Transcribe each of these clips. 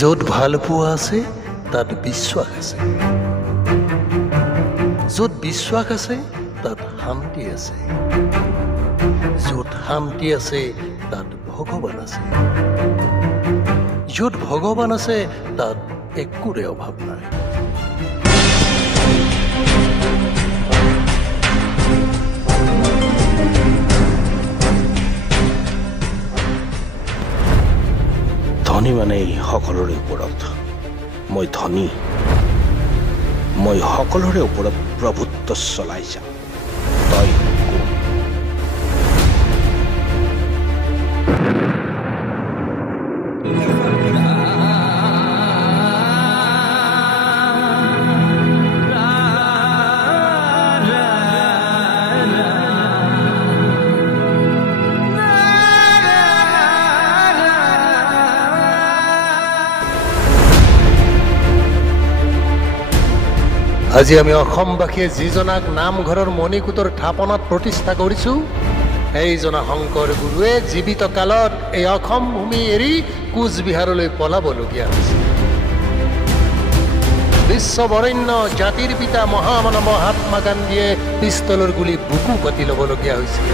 য'ত ভালপোৱা আছে তাত বিশ্বাস আছে, য'ত বিশ্বাস আছে তাত শান্তি আছে, য'ত শান্তি আছে তাত ভগৱান আছে, য'ত ভগৱান আছে তাত একোৰে অভাৱ নাই। ধনী মানে সকলোৰে ওপৰত, মই ধনী, মই সকলোৰে ওপৰত প্ৰভুত্ব চলাই যাম। তই কোন? আজি আমি অসমবাসীয়ে যিজনাক নামঘৰৰ মণিকূটৰ থাপনাত প্ৰতিষ্ঠা কৰিছোঁ, সেইজনা শংকৰ গুৰুৱে জীৱিত কালত এই অসম ভূমি এৰি কোচবিহাৰলৈ পলাবলগীয়া হৈছিল। বিশ্ববৰেণ্য জাতিৰ পিতা মহামানৱ মহাত্মা গান্ধীয়ে পিষ্টলৰ গুলী বুকু কাটি ল'বলগীয়া হৈছিল।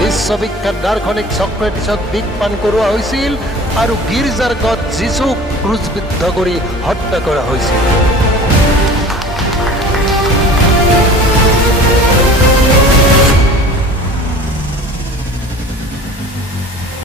বিশ্ববিখ্যাত দাৰ্শনিক চক্ৰেটিছত বিষপান কৰোৱা হৈছিল আৰু গীৰ্জাৰ গত যীচুক ক্ৰুচবিদ্ধ কৰি হত্যা কৰা হৈছিল।